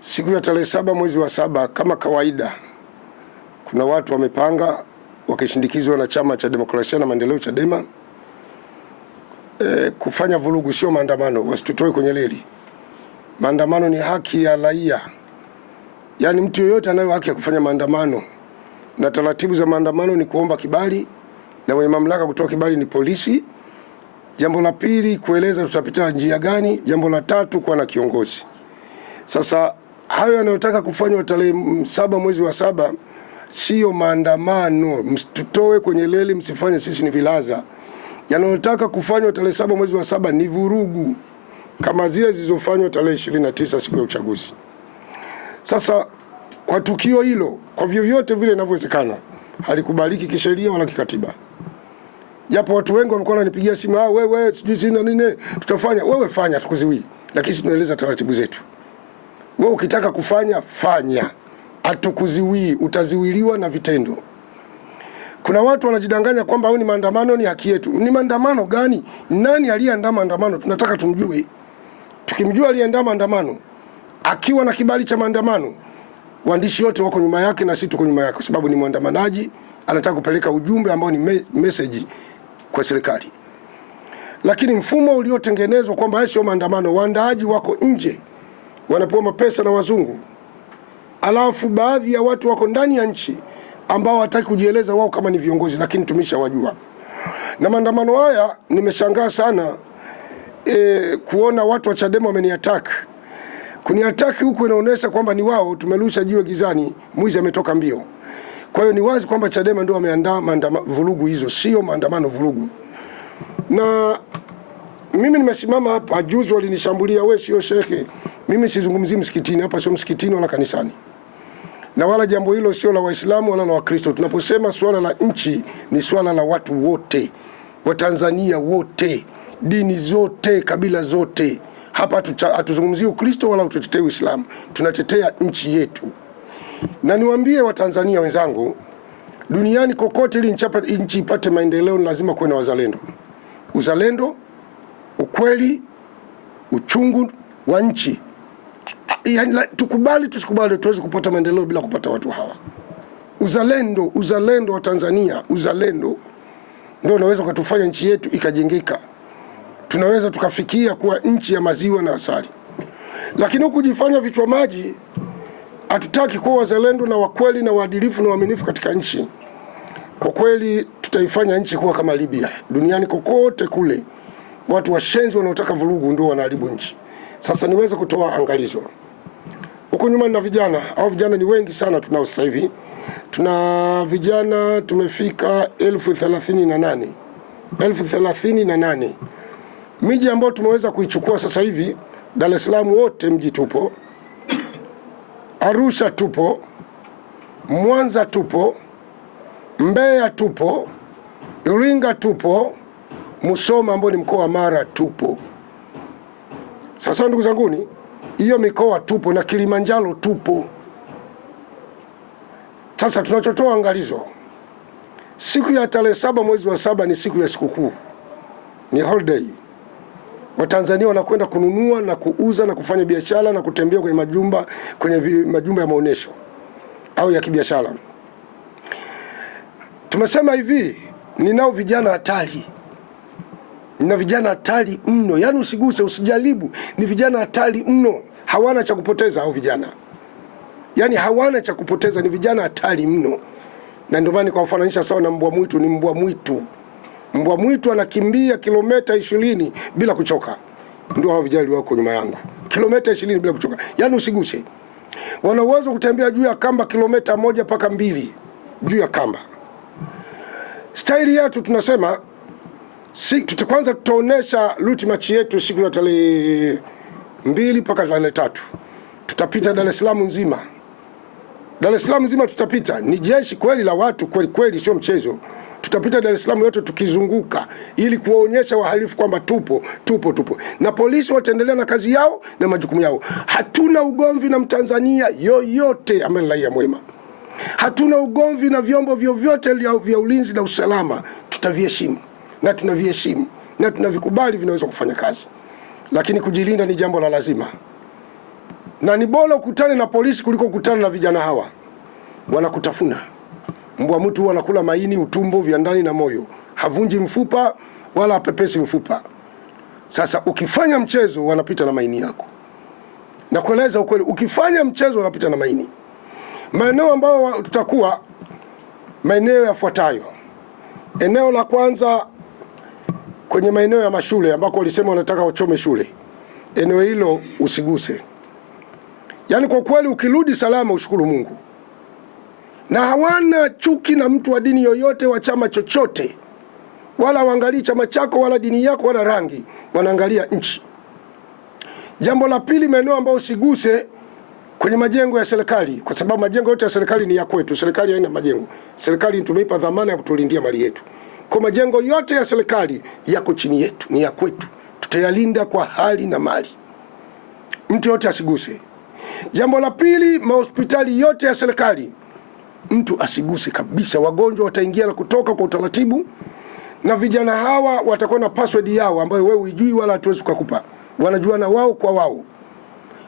Siku ya tarehe 7 mwezi wa 7 kama kawaida, kuna watu wamepanga wakishindikizwa na Chama cha Demokrasia na Maendeleo Chadema kufanya vurugu, sio maandamano. Wasitutoe kwenye reli. Maandamano ni haki ya raia, yaani mtu yeyote anayo haki ya kufanya maandamano, na taratibu za maandamano ni kuomba kibali, na wenye mamlaka kutoa kibali ni polisi. Jambo la pili, kueleza tutapita njia gani. Jambo la tatu, kuwa na kiongozi. Sasa hayo yanayotaka kufanywa tarehe 7 mwezi wa 7 sio maandamano. Msitutoe kwenye reli, msifanye sisi ni vilaza. Yanayotaka kufanywa tarehe 7 mwezi wa 7 ni vurugu kama zile zilizofanywa tarehe 29 siku ya uchaguzi. Sasa kwa tukio hilo, kwa vyovyote vile inavyowezekana, halikubaliki kisheria wala kikatiba. Japo watu wengi wamekuwa wananipigia simu, wewe sijui sina nini tutafanya. Wewe fanya, tukuziwi, lakini sisi tunaeleza taratibu zetu. Wewe ukitaka kufanya, fanya, hatukuziwi, utaziwiliwa na vitendo. Kuna watu wanajidanganya kwamba ni maandamano, ni haki yetu. Ni maandamano gani? Nani aliyeandaa maandamano? Tunataka tumjue. Tukimjua aliyeandaa maandamano, akiwa na kibali cha maandamano, waandishi wote wako nyuma yake na sisi tuko nyuma yake, kwa sababu ni mwandamanaji, anataka kupeleka ujumbe ambao ni message kwa serikali. Lakini mfumo uliotengenezwa kwamba sio maandamano, waandaaji wako nje wanapewa pesa na wazungu, alafu baadhi ya watu wako ndani ya nchi ambao hawataki kujieleza wao kama ni viongozi, lakini tumeshawajua. Na maandamano haya nimeshangaa sana kuona watu wa Chadema wameniattack. Kuniattack huko inaonyesha kwamba ni wao tumerusha jiwe gizani, mwizi ametoka mbio. Kwa hiyo ni wazi kwamba Chadema ndio wameandaa vurugu hizo, sio maandamano, vurugu. Na mimi nimesimama hapa, juzi walinishambulia, wewe sio shekhe. Mimi sizungumzii msikitini, hapa sio msikitini wala kanisani. Na wala jambo hilo sio la Waislamu wala la Wakristo. Tunaposema swala la nchi ni swala la watu wote, Watanzania wote, dini zote, kabila zote. Hapa hatuzungumzii Ukristo wala tutetea Uislamu, tunatetea nchi yetu. Na niwaambie Watanzania wenzangu, duniani kokote ili nchi ipate maendeleo, lazima kuwe na wazalendo. Uzalendo, ukweli, uchungu wa nchi. Yani, tukubali tusikubali, tuwezi kupata maendeleo bila kupata watu hawa. Uzalendo wa Tanzania, uzalendo ndio unaweza kutufanya nchi yetu ikajengeka. Tunaweza tukafikia kuwa nchi ya maziwa na asali. Lakini huku kujifanya vichwa maji, hatutaki kuwa wazalendo na wakweli na waadilifu na waaminifu katika nchi. Kwa kweli tutaifanya nchi kuwa kama Libya. Duniani kokote kule watu washenzi wanaotaka vurugu ndio wanaharibu nchi. Sasa niweze kutoa angalizo. Huko nyuma na vijana, au vijana ni wengi sana tunao sasa hivi. Tuna vijana tumefika 1038. 1038. Miji ambayo tumeweza kuichukua sasa hivi, Dar es Salaam wote mji tupo. Arusha tupo. Mwanza tupo. Mbeya tupo. Iringa tupo. Musoma ambao ni mkoa wa Mara tupo. Sasa ndugu zanguni, hiyo mikoa tupo, na Kilimanjaro tupo. Sasa tunachotoa angalizo, siku ya tarehe 7 mwezi wa 7 ni siku ya sikukuu, ni holiday. Watanzania wanakwenda kununua na kuuza na kufanya biashara na kutembea kwenye majumba ya maonesho au ya kibiashara. Tumesema hivi, ninao vijana hatari. Nina vijana hatari mno, yani usiguse, usijaribu. Ni vijana hatari mno, hawana cha kupoteza hao vijana. Yani hawana cha kupoteza, ni vijana hatari mno. Na ndio maana nikawafananisha sawa na mbwa mwitu. Ni mbwa mwitu. Mbwa mwitu anakimbia kilomita 20 bila kuchoka. Ndio hao vijana wako nyuma yangu. Kilomita 20 bila kuchoka. Yani usiguse. Wana uwezo kutembea juu ya kamba kilomita 1 mpaka 2 juu ya kamba. Staili yetu tunasema kwanza tutaonesha route march yetu siku ya tarehe 2 mpaka tarehe 3. Tutapita Dar es Salaam nzima. Dar es Salaam nzima tutapita. Ni jeshi kweli la watu, kweli sio mchezo. Tutapita Dar es Salaam yote tukizunguka ili kuwaonyesha wahalifu kwamba tupo. Na polisi wataendelea na kazi yao na majukumu yao. Hatuna ugomvi na Mtanzania yoyote ambaye ni raia mwema. Hatuna ugomvi na vyombo vyovyote vya ulinzi na usalama. Tutaviheshimu na tunaviheshimu na tunavikubali, vinaweza kufanya kazi. Lakini kujilinda ni jambo la lazima. na ni bora ukutane na polisi kuliko kukutana na vijana hawa. Wanakutafuna. Mbwa mwitu huwa anakula maini, utumbo, vya ndani na moyo. Havunji mfupa wala hapepesi mfupa. Sasa ukifanya mchezo wanapita na maini yako. Na kueleza ukweli, ukifanya mchezo wanapita na maini. Maeneo ambayo tutakuwa, maeneo yafuatayo. Eneo la kwanza, kwenye maeneo ya mashule ambako walisema wanataka wachome shule. Eneo hilo usiguse. Yaani kwa kweli ukirudi salama ushukuru Mungu. Na hawana chuki na mtu wa dini yoyote, wa chama chochote. Wala waangalii chama chako wala dini yako wala rangi, wanaangalia nchi. Jambo la pili, maeneo ambayo usiguse kwenye majengo ya serikali, kwa sababu majengo yote ya serikali ni ya kwetu. Serikali haina majengo. Serikali tumeipa dhamana ya kutulindia mali yetu. Kwa majengo yote ya serikali yako chini yetu, ni ya kwetu. Tutayalinda kwa hali na mali. Mtu yote asiguse. Jambo la pili, mahospitali yote ya serikali mtu asiguse kabisa. Wagonjwa wataingia na kutoka kwa utaratibu, na vijana hawa watakuwa na password yao ambayo wewe hujui wala hatuwezi kukupa. Wanajuana wao kwa wao.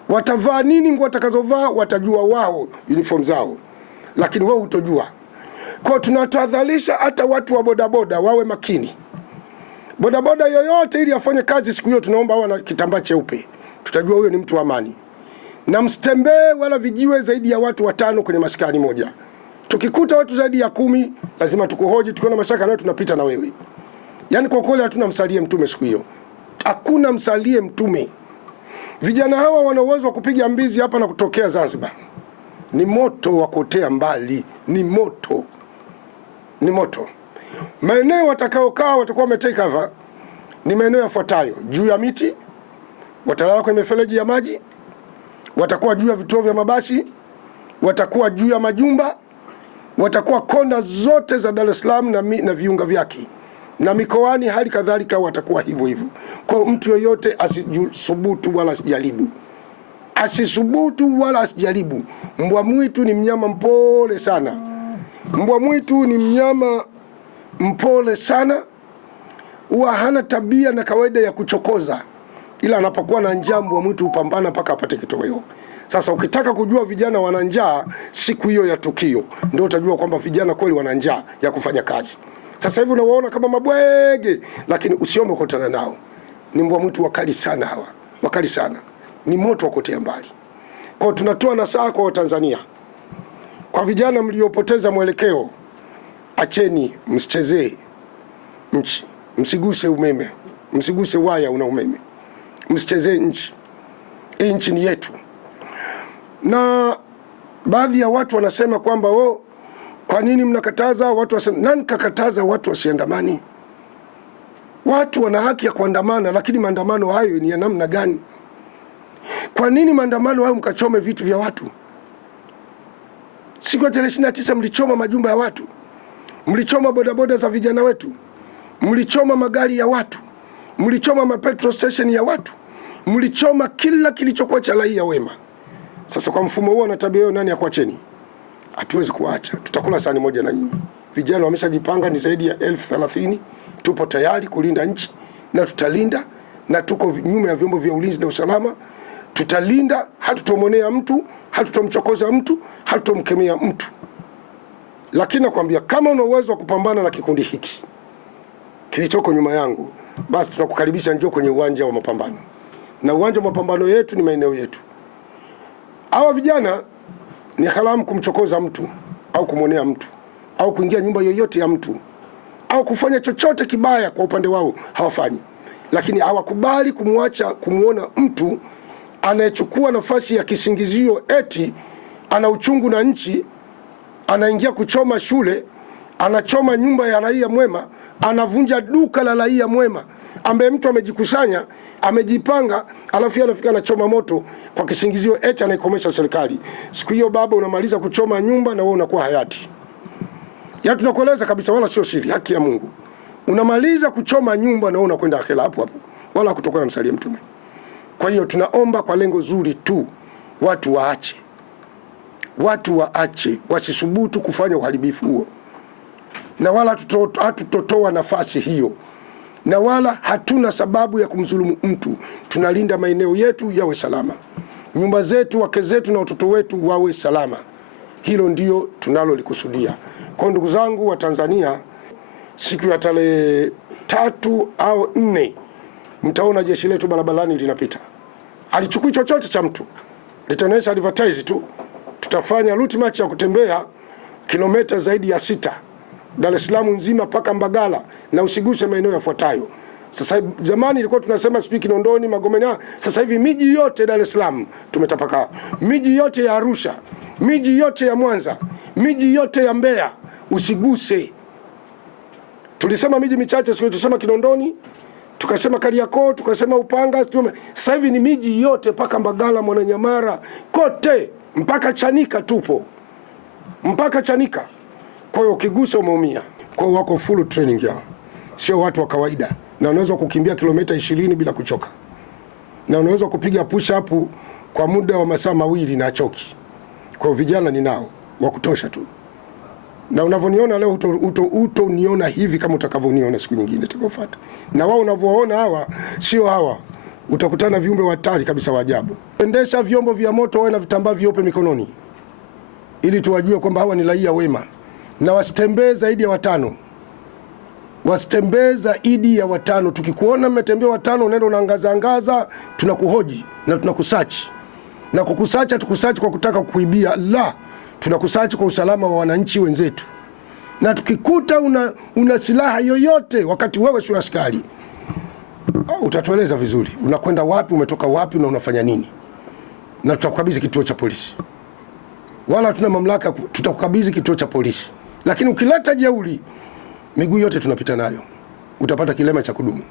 Watavaa nini, nguo watakazovaa watajua wao, uniform zao, lakini wewe hutojua. Kwa tunatahadharisha hata watu wa bodaboda wawe makini. Bodaboda yoyote ili afanye kazi siku hiyo tunaomba awe na kitambaa cheupe. Tutajua huyo ni mtu wa amani. Na msitembee wala vijiwe zaidi ya watu 5 kwenye maskani moja. Tukikuta watu zaidi ya 10 lazima tukuhoji, tukiona mashaka nayo tunapita na wewe. Yaani kwa kweli hatuna msalie mtume siku hiyo. Hakuna msalie mtume. Vijana hawa wana uwezo wa kupiga mbizi hapa na kutokea Zanzibar. Ni moto wa kuotea mbali, ni moto. Ni moto. Maeneo watakaokaa watakuwa wametake cover ni maeneo yafuatayo: juu ya miti, watalala kwenye mifereji ya maji, watakuwa juu ya vituo vya mabasi, watakuwa juu ya majumba, watakuwa kona zote za Dar es Salaam na viunga vyake, na mikoani hali kadhalika watakuwa hivyo hivyo. Kwa mtu yoyote asisubutu wala asijaribu. Asisubutu wala asijaribu. Mbwa mwitu ni mnyama mpole sana. Mbwa mwitu ni mnyama mpole sana. Huwa hana tabia na kawaida ya kuchokoza. Ila anapokuwa na njaa mbwa mwitu hupambana mpaka apate kitoweo. Sasa ukitaka kujua vijana wana njaa siku hiyo ya tukio, ndio utajua kwamba vijana kweli wana njaa ya kufanya kazi. Sasa hivi unawaona kama mabwege, lakini usiombe kukutana nao. Ni mbwa mwitu wakali sana hawa. Wakali sana. Ni moto wa kuotea mbali. Kwa tunatoa nasaha kwa Watanzania. Kwa vijana mliopoteza mwelekeo, acheni, msichezee nchi. Msiguse umeme. Msiguse waya una umeme. Msichezee nchi. Hii nchi ni yetu. Na baadhi ya watu wanasema kwamba kwa nini mnakataza watu nani kakataza watu wasiandamani? Watu wana haki ya kuandamana, lakini maandamano hayo ni ya namna gani? Kwa nini maandamano hayo mkachome vitu vya watu? Siku ya 29 mlichoma majumba ya watu. Mlichoma bodaboda za vijana wetu. Mlichoma magari ya watu. Mlichoma mapetrol station ya watu. Mlichoma kila kilichokuwa cha raia wema. Sasa kwa mfumo huo na tabia hiyo, nani akuacheni? Hatuwezi kuacha. Tutakula sahani moja na nyinyi. Vijana wameshajipanga, ni zaidi ya 30,000. Tupo tayari kulinda nchi na tutalinda, na tuko nyuma ya vyombo vya ulinzi na usalama. Tutalinda, hatutomonea mtu, hatutomchokoza mtu, hatutomkemea mtu. Lakini nakwambia kama una uwezo wa kupambana na kikundi hiki kilichoko nyuma yangu, basi tunakukaribisha, njoo kwenye uwanja wa mapambano. Na uwanja wa mapambano yetu ni maeneo yetu. Hawa vijana ni haramu kumchokoza mtu au kumonea mtu au kuingia nyumba yoyote ya mtu au kufanya chochote kibaya. Kwa upande wao hawafanyi, lakini hawakubali kumuona mtu anayechukua nafasi ya kisingizio eti ana uchungu na nchi, anaingia kuchoma shule, anachoma nyumba ya raia mwema, anavunja duka la raia mwema ambaye mtu amejikusanya, amejipanga, alafu anafika na choma moto kwa kisingizio eti anaikomesha serikali. Siku hiyo baba, unamaliza kuchoma nyumba na wewe unakuwa hayati. Ya tunakueleza kabisa, wala sio siri, haki ya Mungu. Unamaliza kuchoma nyumba na wewe unakwenda akhera hapo hapo, wala kutokana msalie mtume. Kwa hiyo tunaomba kwa lengo zuri tu, watu waache. Watu waache, wasisubutu kufanya uharibifu huo. Na wala hatutotoa nafasi hiyo. Na wala hatuna sababu ya kumdhulumu mtu. Tunalinda maeneo yetu yawe salama. nyumba zetu, wake zetu na watoto wetu wawe salama. Hilo ndio tunalolikusudia. Kwa ndugu zangu wa Tanzania, siku ya tarehe 3 au 4 mtaona jeshi letu barabarani linapita. Alichukui chochote cha mtu, litaonyesha advertise tu. Tutafanya route march ya kutembea kilomita zaidi ya 6 Dar es Salaam nzima mpaka Mbagala, na usiguse maeneo yafuatayo. Sasa zamani ilikuwa tunasema sijui Kinondoni, Magomeni. Sasa hivi miji yote Dar es Salaam tumetapaka, miji yote ya Arusha, miji yote ya Mwanza, miji yote ya Mbeya, usiguse. Tulisema miji michache, sio tusema Kinondoni, tukasema Kariakoo, tukasema Upanga. Sasa hivi ni miji yote mpaka Mbagala, Mwananyamara, kote mpaka Chanika tupo, mpaka Chanika. Kwa hiyo ukigusa umeumia. Kwa hiyo wako full training yao, sio watu wa kawaida, na unaweza kukimbia kilomita 20 bila kuchoka, na unaweza kupiga push up kwa muda wa masaa 2 na choki. Kwa hiyo vijana ninao wa kutosha tu, na unavyoniona leo utoniona hivi kama utakavyoniona siku nyingine itakayofuata. Na wao unavyoona hawa sio hawa, utakutana viumbe hatari kabisa wa ajabu. Endesha vyombo vya moto wawe na vitambaa vyeupe mikononi, ili tuwajue kwamba hawa ni raia wema, na wasitembee zaidi ya 5. Wasitembee zaidi ya 5. Tukikuona mmetembea 5 unaenda unaangaza angaza, tunakuhoji na tunakusearch. Na kukusacha tukusachi kwa kutaka kukuibia, la, tunakusachi kwa usalama wa wananchi wenzetu. Na tukikuta una silaha yoyote wakati wewe sio askari, utatueleza vizuri unakwenda wapi, umetoka wapi na unafanya nini, na tutakukabidhi kituo cha polisi. Wala tuna mamlaka, tutakukabidhi kituo cha polisi. Lakini ukileta jeuri, miguu yote tunapita nayo, utapata kilema cha kudumu.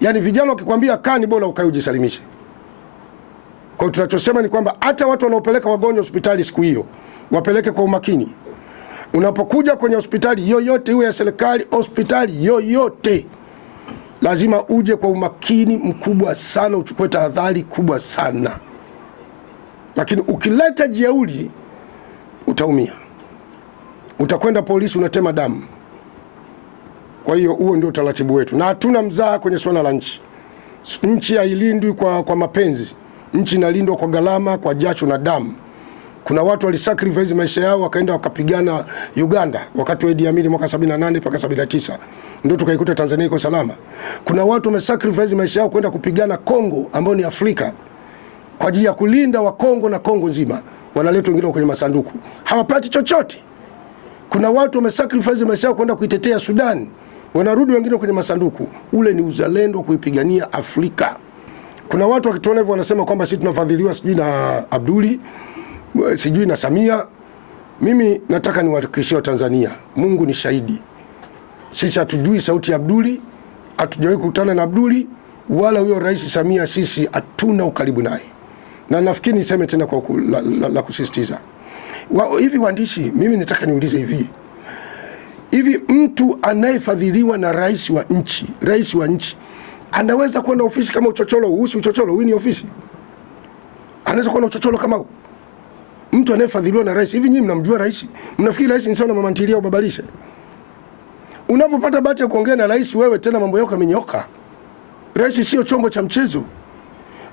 Yaani vijana wakikwambia kani, bora ukae ujisalimishe. Kwa hiyo tunachosema ni kwamba hata watu wanaopeleka wagonjwa hospitali siku hiyo wapeleke kwa umakini. Unapokuja kwenye hospitali yoyote, iwe ya serikali, hospitali yoyote, lazima uje kwa umakini mkubwa sana, uchukue tahadhari kubwa sana. Lakini ukileta jeuri utaumia. Utakwenda polisi unatema damu. Kwa hiyo huo ndio utaratibu wetu, na hatuna mzaha kwenye swala la nchi. Nchi hailindwi kwa mapenzi. Nchi inalindwa kwa gharama, kwa jasho na damu. Kuna watu walisacrifice maisha yao wakaenda wakapigana Uganda wakati wa Idi Amin mwaka 78 mpaka 79, ndio tukaikuta Tanzania iko salama. Kuna watu wamesacrifice maisha yao kwenda kupigana Kongo ambao ni Afrika kwa ajili ya kulinda wa Kongo na Kongo nzima. Wanaletwa wengine kwenye masanduku, hawapati chochote. Kuna watu wamesacrifice maisha yao kwenda kuitetea Sudan, wanarudi wengine kwenye masanduku. Ule ni uzalendo wa kuipigania Afrika. Kuna watu wakituona hivyo wanasema kwamba sisi tunafadhiliwa sijui na Abduli, sijui na Samia. Mimi nataka niwahakikishie Tanzania, Mungu ni shahidi, sisi hatujui sauti ya Abduli, hatujawahi kukutana na Abduli, wala huyo Rais Samia sisi hatuna ukaribu naye. Na nafikiri niseme tena kwa la kusisitiza. Hivi waandishi, mimi nataka niulize hivi mtu anayefadhiliwa na rais wa nchi anaweza kuwa na ofisi kama uchochoro? Uhusi uchochoro, hii ni ofisi. Anaweza kuwa na uchochoro kama huu? Mtu anayefadhiliwa na rais. Hivi nyinyi mnamjua rais? Mnafikiri rais ni sawa na mama ntilia ubabalisha? Unapopata bahati ya kuongea na rais, wewe tena mambo yako yamenyoka. Rais sio chombo cha mchezo.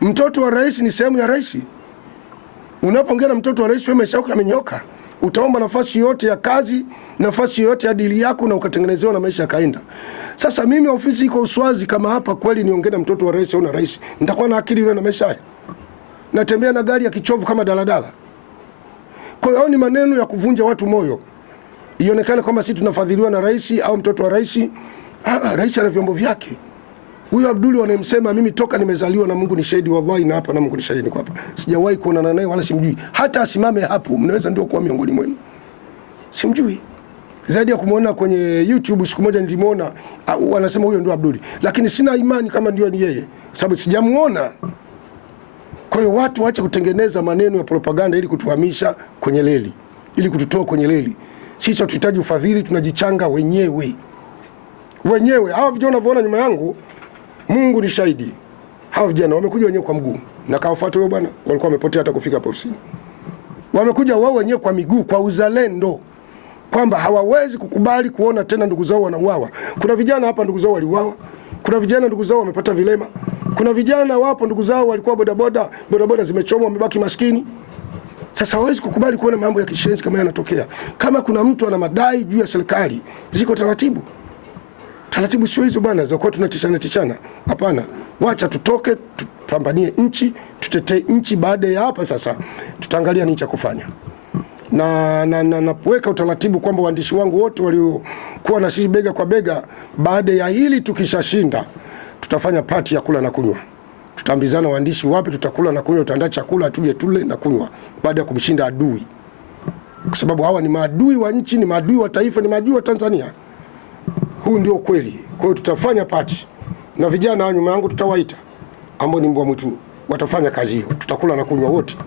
Mtoto wa rais ni sehemu ya rais. Unapoongea na mtoto wa rais, wewe maisha yako yamenyoka. Utaomba nafasi yote ya kazi, nafasi yote ya dili yako, na ukatengenezewa na maisha yakaenda. Sasa mimi ofisi iko Uswazi kama hapa, kweli niongee na mtoto wa rais au na rais, nitakuwa na akili yule na maisha haya? Natembea na gari ya kichovu kama daladala. Kwa hiyo ni maneno ya kuvunja watu moyo. Ionekane kwamba sisi tunafadhiliwa na rais au mtoto wa rais. Rais ana vyombo vyake. Huyo Abduli wanamsema, mimi toka nimezaliwa, na Mungu ni shahidi wallahi, na hapa na Mungu ni shahidi niko hapa, sijawahi kuonana naye wala simjui. Hata asimame hapo, mnaweza ndio kuwa miongoni mwenu, simjui. Zaidi ya kumuona kwenye YouTube, siku moja nilimuona wanasema huyo ndio Abduli, lakini sina imani kama ndio ni yeye, sababu sijamuona. Kwa hiyo watu waache kutengeneza maneno ya propaganda ili kutuhamisha kwenye leli, ili kututoa kwenye leli. Sisi hatuhitaji ufadhili, tunajichanga wenyewe. Hawa vijana wanavyoona nyuma yangu, Mungu ni shahidi, hawa vijana wamekuja wenyewe kwa mguu, na kawafuata huyo bwana, walikuwa wamepotea hata kufika hapo ofisini. Wamekuja wao wenyewe kwa miguu, kwa uzalendo, kwamba hawawezi kukubali kuona tena ndugu zao wanauawa. Kuna vijana hapa ndugu zao waliuawa, kuna vijana ndugu zao wamepata vilema, Kuna vijana wapo ndugu zao walikuwa bodaboda zimechomwa, wamebaki maskini. Sasa hawezi kukubali kuona mambo ya kishenzi kama yanatokea. Kama kuna mtu ana madai juu ya serikali, ziko taratibu. Taratibu sio hizo bwana za kwa tunatichana. Hapana. Wacha tutoke, tupambanie nchi, tutetee nchi. Baada ya hapa sasa tutaangalia nini cha kufanya. Na kuweka utaratibu kwamba waandishi wangu wote waliokuwa na sisi bega kwa bega, baada ya hili tukishashinda, tutafanya pati ya kula na kunywa. Tutaambizana waandishi wapi tutakula na kunywa, utaandaa chakula tuje tule na kunywa baada ya kumshinda adui. Kwa sababu hawa ni maadui wa nchi, ni maadui wa taifa, ni maadui wa Tanzania. Huu ndio kweli. Kwa hiyo tutafanya pati na vijana wa nyuma yangu tutawaita, ambao ni mbwa mwitu, watafanya kazi hiyo. Tutakula na kunywa wote.